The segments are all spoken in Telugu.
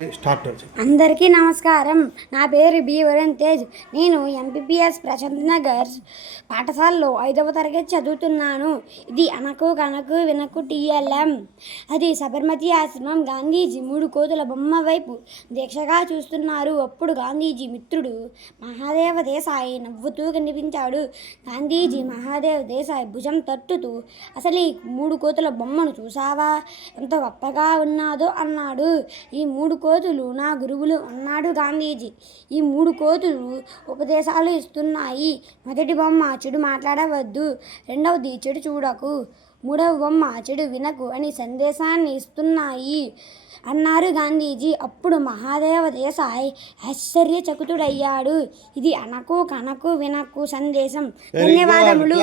స్టార్ట్ అందరికీ నమస్కారం. నా పేరు బి వరుణ్ తేజ్. నేను ఎంపీపీఎస్ ప్రశాంత్ నగర్ పాఠశాలలో ఐదవ తరగతి చదువుతున్నాను. ఇది అనకు కనకు వినకు టీఎల్ఎం. అది సబర్మతి ఆశ్రమం. గాంధీజీ మూడు కోతుల బొమ్మ వైపు దీక్షగా చూస్తున్నారు. అప్పుడు గాంధీజీ మిత్రుడు మహాదేవ దేశాయి నవ్వుతూ కనిపించాడు. గాంధీజీ మహాదేవ దేశాయి భుజం తట్టుతూ అసలు ఈ మూడు కోతుల బొమ్మను చూసావా? ఎంత గొప్పగా ఉన్నాదో అన్నాడు. ఈ మూడు కోతులు నా గురువులు అన్నాడు గాంధీజీ. ఈ మూడు కోతులు ఉపదేశాలు ఇస్తున్నాయి. మొదటి బొమ్మ చెడు మాట్లాడవద్దు. రెండవది చెడు చూడకు. మూడవ బొమ్మ చెడు వినకు అని సందేశాన్ని ఇస్తున్నాయి అన్నారు గాంధీజీ. అప్పుడు మహాదేవ దేశాయ్ ఆశ్చర్యచకుతుడయ్యాడు. ఇది అనకు కనకు వినకు సందేశం. ధన్యవాదములు.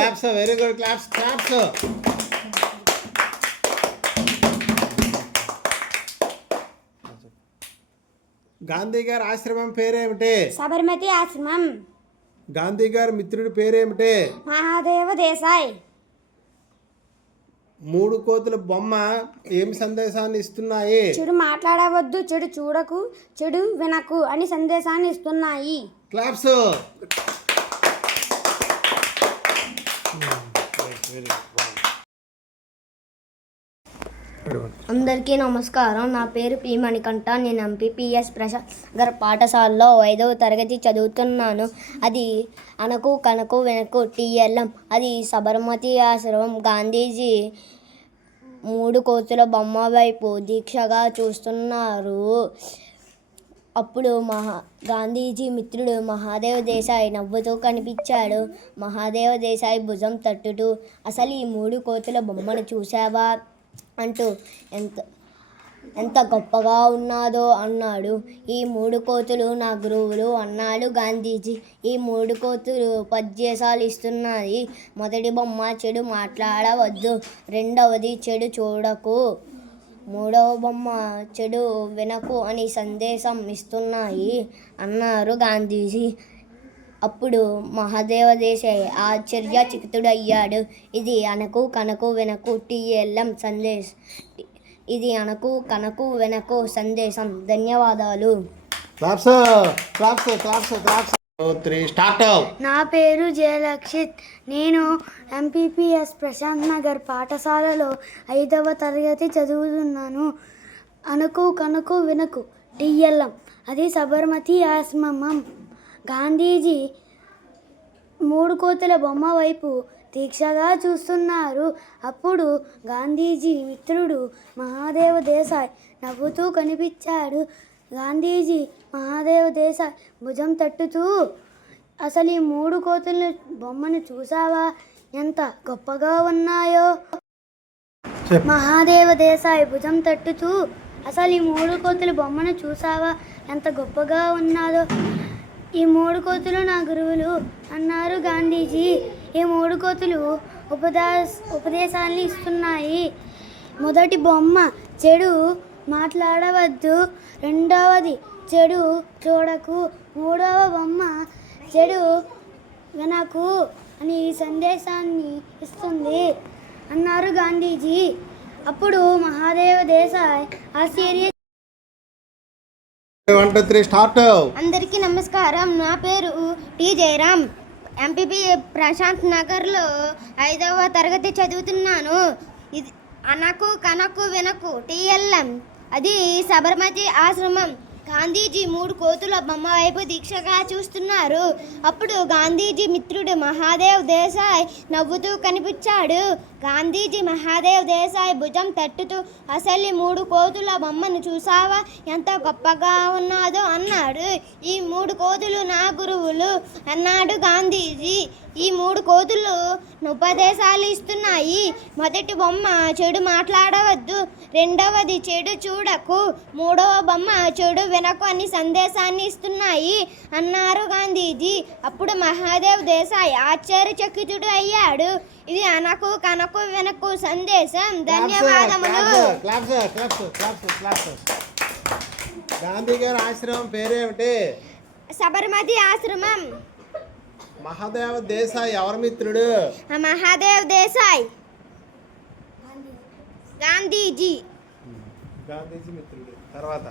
గాంధీ గారి ఆశ్రమం పేరేమిటి? సబర్మతి ఆశ్రమం. గాంధీ గారి మిత్రుడి పేరేమిటి? మహాదేవ దేశాయ్. మూడు కోతుల బొమ్మ ఏమి సందేశాన్ని ఇస్తున్నాయి? చెడు మాట్లాడవద్దు చెడు చూడకు చెడు వినకు అని సందేశాన్ని ఇస్తున్నాయి. క్లాప్స్. అందరికీ నమస్కారం. నా పేరు పి మణికంఠ. నేను ఎంపీపీఎస్ ప్రసాద్ గారి పాఠశాలలో ఐదవ తరగతి చదువుతున్నాను. అది అనకు కనకు వెనకు టీఎల్ఎం అది సబర్మతి ఆశ్రమం. గాంధీజీ మూడు కోతుల బొమ్మ వైపు దీక్షగా చూస్తున్నారు. అప్పుడు మహా గాంధీజీ మిత్రుడు మహాదేవ్ దేశాయి నవ్వుతూ కనిపించాడు. మహాదేవ్ దేశాయి భుజం తట్టుతూ అసలు ఈ మూడు కోతుల బొమ్మను చూసావా అంటూ ఎంత ఎంత గొప్పగా ఉన్నాదో అన్నాడు. ఈ మూడు కోతులు నా గురువులు అన్నాడు గాంధీజీ. ఈ మూడు కోతులు పద్యేశాలు ఇస్తున్నాయి. మొదటి బొమ్మ చెడు మాట్లాడవద్దు. రెండవది చెడు చూడకు. మూడవ బొమ్మ చెడు వినకు అని సందేశం ఇస్తున్నాయి అన్నారు గాంధీజీ. అప్పుడు మహాదేవ దేశాయ్ ఆశ్చర్యచకితుడయ్యాడు ఇది అనకు కనకు వెనకు టీఎల్ఎం సందేశ్. ఇది అనకు కనకు వెనకు సందేశం. ధన్యవాదాలు. Claps claps claps claps three start నా పేరు జయలక్షిత్. నేను ఎంపీపీఎస్ ప్రశాంత్ నగర్ పాఠశాలలో ఐదవ తరగతి చదువుతున్నాను. అనకు కనకు వినకు టిఎల్ఎం. అది సబర్మతి ఆశ్రమం. గాంధీజీ మూడు కోతుల బొమ్మ వైపు దీక్షగా చూస్తున్నారు. అప్పుడు గాంధీజీ మిత్రుడు మహాదేవ దేశాయ్ నవ్వుతూ కనిపించాడు. గాంధీజీ మహాదేవ దేశాయ్ భుజం తట్టుతూ అసలు ఈ మూడు కోతుల బొమ్మను చూసావా ఎంత గొప్పగా ఉన్నాయో! మహాదేవ దేశాయ్ భుజం తట్టుతూ అసలు ఈ మూడు కోతుల బొమ్మను చూసావా ఎంత గొప్పగా ఉన్నాదో! ఈ మూడు కోతులు నా గురువులు అన్నారు గాంధీజీ. ఈ మూడు కోతులు ఉపదేశ ఉపదేశాన్ని ఇస్తున్నాయి. మొదటి బొమ్మ చెడు మాట్లాడవద్దు. రెండవది చెడు చూడకు. మూడవ బొమ్మ చెడు వినకు అని ఈ సందేశాన్ని ఇస్తుంది అన్నారు గాంధీజీ. అప్పుడు మహాదేవ దేశాయ్ ఆశ్చర్య వన్ టూ త్రీ స్టార్ట్. అందరికీ నమస్కారం. నా పేరు టి. జయరామ్. ఎంపీపీ ప్రశాంత్ నగర్లో ఐదవ తరగతి చదువుతున్నాను. ఇది అనకు కనకు వెనకు టిఎల్ఎం అది సబర్మతి ఆశ్రమం. గాంధీజీ మూడు కోతుల బొమ్మ వైపు దీక్షగా చూస్తున్నారు. అప్పుడు గాంధీజీ మిత్రుడు మహాదేవ్ దేశాయ్ నవ్వుతూ కనిపించాడు. గాంధీజీ మహాదేవ్ దేశాయ్ భుజం తట్టుతూ అసలు ఈ మూడు కోతుల బొమ్మను చూసావా ఎంత గొప్పగా ఉన్నాదో అన్నాడు. ఈ మూడు కోతులు నా గురువులు అన్నాడు గాంధీజీ. ఈ మూడు కోతులు ఉపదేశాలు ఇస్తున్నాయి. మొదటి బొమ్మ చెడు మాట్లాడవద్దు. రెండవది చెడు చూడకు. మూడవ బొమ్మ చెడు వినకు అని సందేశాన్ని ఇస్తున్నాయి అన్నారు గాంధీజీ. అప్పుడు మహాదేవ్ దేశాయ్ ఆశ్చర్యచకితుడు అయ్యాడు. ఇది అనకు కనకు వినకు సందేశం. ధన్యవాదములు. Claps claps claps claps Gandhi గారి ఆశ్రమం పేరేమిటి? సబర్మతి ఆశ్రమం. మహాదేవ దేశాయ్ ఎవరి మిత్రుడు? మహాదేవ్ దేశాయ్. గాంధీజీ. గాంధీజీ మిత్రుడు. తర్వాత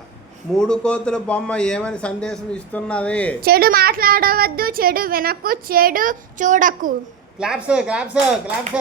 మూడు కోతుల బొమ్మ ఏమని సందేశం ఇస్తున్నది? చెడు మాట్లాడవద్దు చెడు వినకు చెడు చూడకు. Claps claps claps